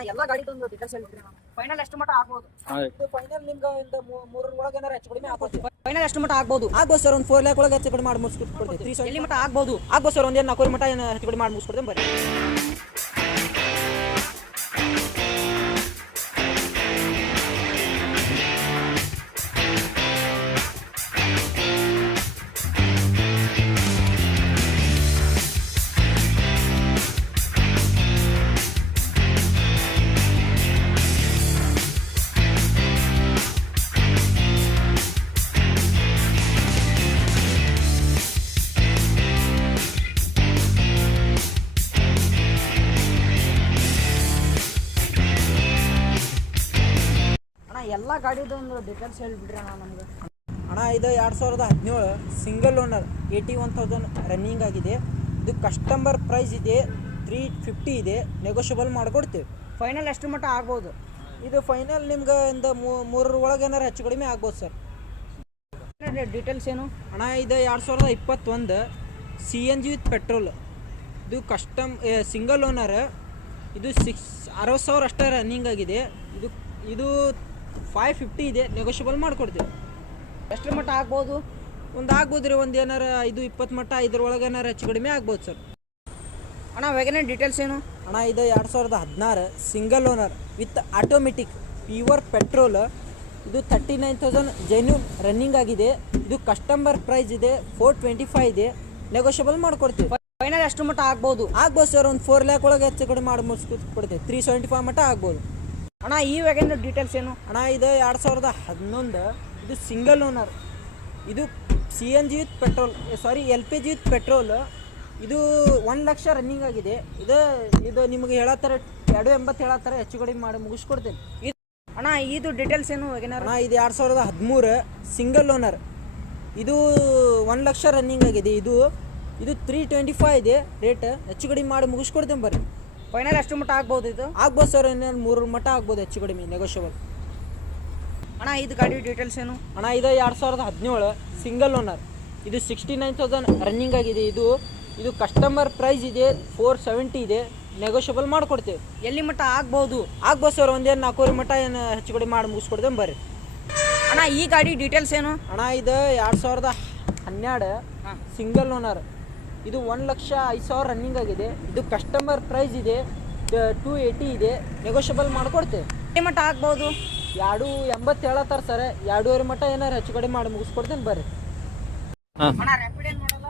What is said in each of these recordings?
ಎಲ್ಲ ಗಾಡಿ ತಂದು ಡೀಟೇಲ್ಸ್ ಹೇಳ್ಬಿಡ್ರಿ ಫೈನಲ್ ಎಷ್ಟು ಮಟ್ಟ ಆಗ್ಬೋದು ಇದು ಫೈನಲ್ ನಿಮ್ಗೆ ಇಂದ 3 ಒಳಗೆ ಏನಾರ ಹೆಚ್ಚು ಕಡಿಮೆ ಆಗ್ಬೋದು ಫೈನಲ್ ಎಷ್ಟು ಮಟ್ಟ ಆಗ್ಬೋದು ಸರ್ ಒಂದು 4 ಲ್ಯಾಕ್ ಒಳಗೆ ಹೆಚ್ಚು ಕಡಿಮೆ ಮಾಡಿ ಮುಗಿಸ್ಕೊಡ್ತೀವಿ ಎಲ್ಲಿ ಮಟ್ಟ ಆಗ್ಬೋದು ಸರ್ ಒಂದು 4 ಮಟ್ಟ ಏನು ಹೆಚ್ಚು ಕಡಿಮೆ ಮಾಡಿ ಮುಗಿಸ್ಕೊಡ್ತೇವೆ ಬರ್ರಿ ಎಲ್ಲ ಗಾಡಿದು ಒಂದು ಡೀಟೇಲ್ಸ್ ಹೇಳ್ಬಿಡ್ರಿ ನಮ್ಗೆ ಇದು 2017 ಸಿಂಗಲ್ ಓನರ್ 81,000 ರನ್ನಿಂಗ್ ಆಗಿದೆ. ಇದು ಕಸ್ಟಮರ್ ಪ್ರೈಸ್ ಇದೆ 350 ಇದೆ, ನೆಗೋಷಿಯಬಲ್ ಮಾಡಿಕೊಡ್ತೀವಿ. ಫೈನಲ್ ಎಷ್ಟು ಮಟ್ಟ ಆಗ್ಬೋದು? ಇದು ಫೈನಲ್ ನಿಮ್ಗೆ ಇಂದ 3 ಒಳಗೆ ಏನಾರು ಹೆಚ್ಚು ಕಡಿಮೆ ಆಗ್ಬೋದು ಸರ್. ಡೀಟೇಲ್ಸ್ ಏನು? ಇದು 2021 CNG ವಿತ್ ಪೆಟ್ರೋಲ್. ಇದು ಸಿಂಗಲ್ ಓನರ್. ಇದು 60,000 ಅಷ್ಟೇ ರನ್ನಿಂಗ್ ಆಗಿದೆ. ಇದು 550 ಇದೆ, ನೆಗೋಷಿಯಬಲ್ ಮಾಡಿಕೊಡ್ತೀವಿ. ಎಷ್ಟು ಮಟ್ಟ ಆಗ್ಬೋದು? ಆಗ್ಬೋದು ರೀ, ಒಂದು ಏನಾರ 5-20 ಮಟ್ಟ, ಇದ್ರೊಳಗೆ ಏನಾರು ಹೆಚ್ಚು ಕಡಿಮೆ ಆಗ್ಬೋದು ಸರ್. ವ್ಯಾಗನರ್ ಡೀಟೇಲ್ಸ್ ಏನು? ಇದು 2016 single owner with automatic pure petrol. ಇದು 39,000 ಜೆನ್ಯೂನ್ ರನ್ನಿಂಗ್ ಆಗಿದೆ. ಇದು ಕಸ್ಟಮರ್ ಪ್ರೈಸ್ ಇದೆ 425 ಇದೆ, ನೆಗೋಷಿಯಬಲ್ ಮಾಡಿಕೊಡ್ತೀವಿ. ಫೈನಲ್ ಎಷ್ಟು ಮಟ್ಟ ಆಗ್ಬೋದು? ಸರ್ ಒಂದು 4 ಲ್ಯಾಕ್ ಒಳಗೆ ಹೆಚ್ಚು ಕಡಿಮೆ ಮಾಡಿ ಮುಗಿಸ್ಕೊಡ್ತೀವಿ. 375 ಮಟ್ಟ ಆಗ್ಬೋದು. ಈ ವ್ಯಾಗನರ್ ಡೀಟೇಲ್ಸ್ ಏನು? ಇದು 2011 ಇದು ಸಿಂಗಲ್ ಓನರ್. ಇದು CNG with petrol, LPG with petrol. ಇದು 1 ಲಕ್ಷ ರನ್ನಿಂಗ್ ಆಗಿದೆ. ಇದು ನಿಮಗೆ ಹೇಳತ್ತಾರೆ 280 ಹೇಳತ್ತಾರೆ, ಹೆಚ್ಚು ಕಡಿಮೆ ಮಾಡಿ ಮುಗಿಸ್ಕೊಡ್ತೇನೆ. ಇದು ಡೀಟೇಲ್ಸ್ ಏನು ವ್ಯಾಗನರ್? ಇದು 2013 ಸಿಂಗಲ್ ಓನರ್. ಇದು 1 ಲಕ್ಷ ರನ್ನಿಂಗ್ ಆಗಿದೆ. ಇದು 325 ಇದೆ ರೇಟ್, ಹೆಚ್ಚು ಕಡಿಮೆ ಮಾಡಿ ಮುಗಿಸ್ಕೊಡ್ತೇನೆ ಬರ್ರಿ. ಫೈನಲ್ ಎಷ್ಟು ಮಟ್ಟ ಆಗ್ಬೋದು? ಇದು ಸರ್ ಇನ್ನೇನು 3 ಮಟ್ಟ ಆಗ್ಬೋದು, ಹೆಚ್ಚು ಕಡಿಮೆ ನೆಗೋಷಿಯಬಲ್. ಇದು ಗಾಡಿ ಡೀಟೇಲ್ಸ್ ಏನು? ಇದು 2017 ಸಿಂಗಲ್ ಓನರ್. ಇದು 69,000 ರನ್ನಿಂಗ್ ಆಗಿದೆ. ಇದು ಕಸ್ಟಮರ್ ಪ್ರೈಸ್ ಇದೆ 470 ಇದೆ, ನೆಗೋಷಿಯಬಲ್ ಮಾಡಿಕೊಡ್ತೇವೆ. ಎಲ್ಲಿ ಮಟ್ಟ ಆಗ್ಬೋದು? ಸರ್ ಒಂದು 4 ಮಟ್ಟ ಏನು ಹೆಚ್ಚು ಕಡಿಮೆ ಮಾಡಿ ಮುಗಿಸ್ಕೊಡ್ತೇವೆ ಬರ್ರಿ. ಈ ಗಾಡಿ ಡೀಟೇಲ್ಸ್ ಏನು? ಇದು 2012 ಸಿಂಗಲ್ ಓನರ್. ಇದು 1,05,000 ರನ್ನಿಂಗ್ ಆಗಿದೆ. ಇದು ಕಸ್ಟಮರ್ ಪ್ರೈಸ್ ಇದೆ 280 ಇದೆ, ನೆಗೋಷಿಯಬಲ್ ಮಾಡಿಕೊಡ್ತೇವೆ. ಎಲ್ಲಿ ಮಟ್ಟ ಆಗ್ಬೋದು? 280 ಹೇಳತ್ತಾರೆ ಸರ್, 2.5 ಮಟ್ಟ ಏನಾರು ಹೆಚ್ಚು ಕಡಿಮೆ ಮಾಡಿ ಮುಗಿಸ್ಕೊಡ್ತೇನೆ ಬರ್ರಿ. ರ್ಯಾಪಿಡ್ ಏನು ಮಾಡಲ್ಲ?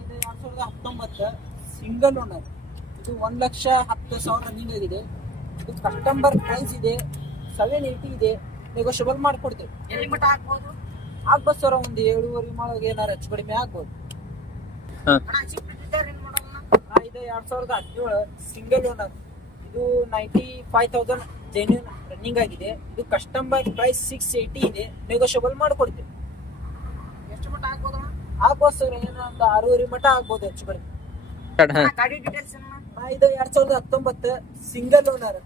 ಇದು 2019 ಸಿಂಗಲ್ ಓನರ್. ಇದು 1,10,000 ರನ್ನಿಂಗ್ ಆಗಿದೆ. ಇದು ಕಸ್ಟಮರ್ ಪ್ರೈಸ್ ಇದೆ 780 ಇದೆ, ನೆಗೋಷಿಯಬಲ್ ಮಾಡಿಕೊಡ್ತೇವೆ. ಎಲ್ಲಿ ಮಟ್ಟ ಆಗ್ಬೋದು? ಸರ್ ಒಂದು 7.5 ಒಳಗೆ ಏನಾರು ಹೆಚ್ಚು ಕಡಿಮೆ ಆಗ್ಬೋದು. ಇದು 2017 ಸಿಂಗಲ್ ಓನರ್. ಇದು 95,000 ಜೆನ್ಯೂನ್ ರನ್ನಿಂಗ್ ಆಗಿದೆ. ಇದು ಕಸ್ಟಮರ್ ಪ್ರೈಸ್ 680 ಇದೆ, ನೆಗೋಷಿಯಬಲ್ ಮಾಡಿಕೊಡ್ತೀವಿ. ಎಷ್ಟು ಮಟ್ಟ ಆಗ್ಬೋದು? ಸರ್ ಏನೋ ಒಂದು 6.5 ಮಟ್ಟ ಆಗ್ಬೋದು, ಹೆಚ್ಚು ಕಡಿಮೆ. ಗಾಡಿ ಡೀಟೇಲ್ಸ್ ಏನು? ಇದು 2019 ಸಿಂಗಲ್ ಓನರ್.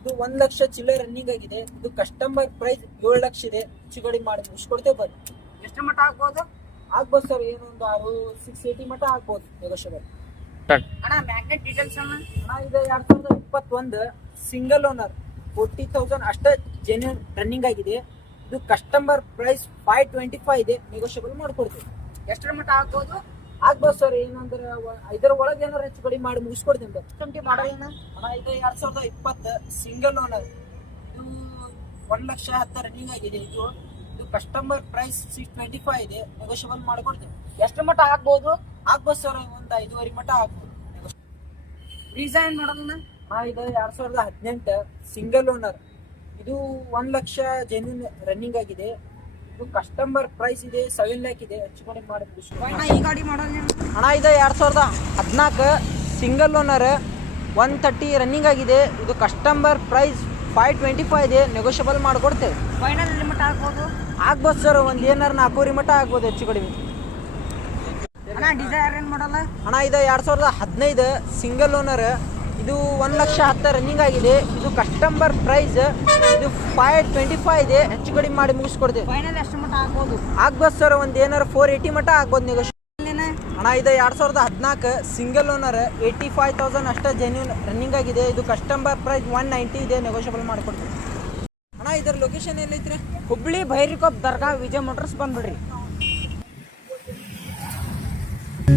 ಇದು 1 ಲಕ್ಷ ಚಿಲ್ಲರೆ ರನ್ನಿಂಗ್ ಆಗಿದೆ. ಇದು ಕಸ್ಟಮರ್ ಪ್ರೈಸ್ 7 ಲಕ್ಷ ಇದೆ, ಹೆಚ್ಚು ಕಡಿಮೆ ಮಾಡಿ ಮುಗಿಸ್ಕೊಡ್ತೇವೆ ಬರ್ರಿ. ಎಷ್ಟು ಮಟ್ಟ ಆಗ್ಬೋದು? ಸರ್ ಏನೊಂದು 680 ಮಟ್ಟ ಆಗ್ಬೋದು, ನೆಗೋಷಿಯಬಲ್. ಮ್ಯಾಗ್ನೆಟ್ ಡೀಟೇಲ್ಸ್ ಅಣ್ಣ? ಇದು 2021 ಸಿಂಗಲ್ ಓನರ್ 40,000 ಅಷ್ಟೇ ಜೆನ್ಯೂನ್ ರನ್ನಿಂಗ್ ಆಗಿದೆ. ಇದು ಕಸ್ಟಮರ್ ಪ್ರೈಸ್ 525 ಇದೆ, ನೆಗೋಷಿಯಬಲ್ ಮಾಡಿಕೊಡ್ತೀವಿ. ಎಷ್ಟರ ಮಟ್ಟ ಆಗ್ಬೋದು? ಸರ್ ಏನಂದ್ರೆ 5 ಒಳಗೆ ಏನಾರು ಹೆಚ್ಚು ಕಡಿಮೆ ಮಾಡಿ ಮುಗಿಸ್ಕೊಡ್ತೀನಿ ಸರ್. ಮಾಡಲ್ ಇದು 2020 ಸಿಂಗಲ್ ಓನರ್. ಇದು 1,10,000 ರನ್ನಿಂಗ್ ಆಗಿದೆ. ಇದು ಕಸ್ಟಮರ್ ಪ್ರೈಸ್ 625 ಇದೆ, ನೆಗೋಷಿಯಬಲ್ ಮಾಡಿಕೊಡ್ತೀವಿ. ಎಷ್ಟು ಮಟ್ಟ ಆಗ್ಬೋದು? ಸರ್ ಒಂದು 5.5 ಮಟ್ಟ ಆಗ್ಬೋದು. ರೀಸನ್ ಮಾಡಲ್? ಇದು 2018 ಸಿಂಗಲ್ ಓನರ್. ಇದು 1 ಲಕ್ಷ ಜೆನ್ಯೂನ್ ರನ್ನಿಂಗ್ ಆಗಿದೆ. ಇದು ಕಸ್ಟಮರ್ ಪ್ರೈಸ್ ಇದೆ 7 ಲ್ಯಾಕ್ ಇದೆ, ಹೆಚ್ಚು ಕಡಿಮೆ ಮಾಡಿ ಈ ಗಾಡಿ ಮಾಡಲ್? ಇದು 2014 ಸಿಂಗಲ್ ಓನರ್ 130 ರನ್ನಿಂಗ್ ಆಗಿದೆ. ಇದು ಕಸ್ಟಮರ್ ಪ್ರೈಸ್ 525 ಇದೆ, ನೆಗೋಷಿಯಬಲ್ ಮಾಡಿಕೊಡ್ತೇವೆ. ಫೈನಲ್ ಲಿಮಿಟ್ ಆಗ್ಬೋದು? ಸರ್ ಒಂದು ಏನಾರು 4 ಮಟ್ಟ ಆಗ್ಬೋದು, ಹೆಚ್ಚು ಕಡಿಮೆ. ಡಿಸೈರ್ ಏನು ಮಾಡಲ್ಲ? ಇದು 2015 ಸಿಂಗಲ್ ಓನರ್. ಇದು 1,10,000 ರನ್ನಿಂಗ್ ಆಗಿದೆ. ಇದು ಕಸ್ಟಮರ್ ಪ್ರೈಸ್ ಇದು 525 ಇದೆ, ಹೆಚ್ಚು ಕಡಿಮೆ ಮಾಡಿ ಮುಗಿಸ್ಕೊಡ್ತೇವೆ. ಫೈನಲ್ ಎಷ್ಟು ಮಟ್ಟ ಆಗ್ಬೋದು? ಸರ್ ಒಂದು ಏನಾರು 480 ಮಟ್ಟ ಆಗ್ಬೋದು, ನೆಗೋಷಿಯಬಲ್. ಅಣ್ಣ ಇದು 2014 ಸಿಂಗಲ್ ಓನರ್ 85,000 ಅಷ್ಟೇ ಜೆನ್ಯೂನ್ ರನ್ನಿಂಗ್ ಆಗಿದೆ. ಇದು ಕಸ್ಟಮರ್ ಪ್ರೈಸ್ 190 ಇದೆ, ನೆಗೋಷಿಯಬಲ್ ಮಾಡಿಕೊಡ್ತೀವಿ. ಅಣ್ಣ ಇದರ ಲೊಕೇಶನ್ ಎಲ್ಲೈತ್ರಿ? ಹುಬ್ಳಿ ಭೈರಿಕೊಪ್ಪ ದರ್ಗಾ ವಿಜಯ್ ಮೋಟರ್ಸ್ ಬಂದ್ಬಿಡ್ರಿ.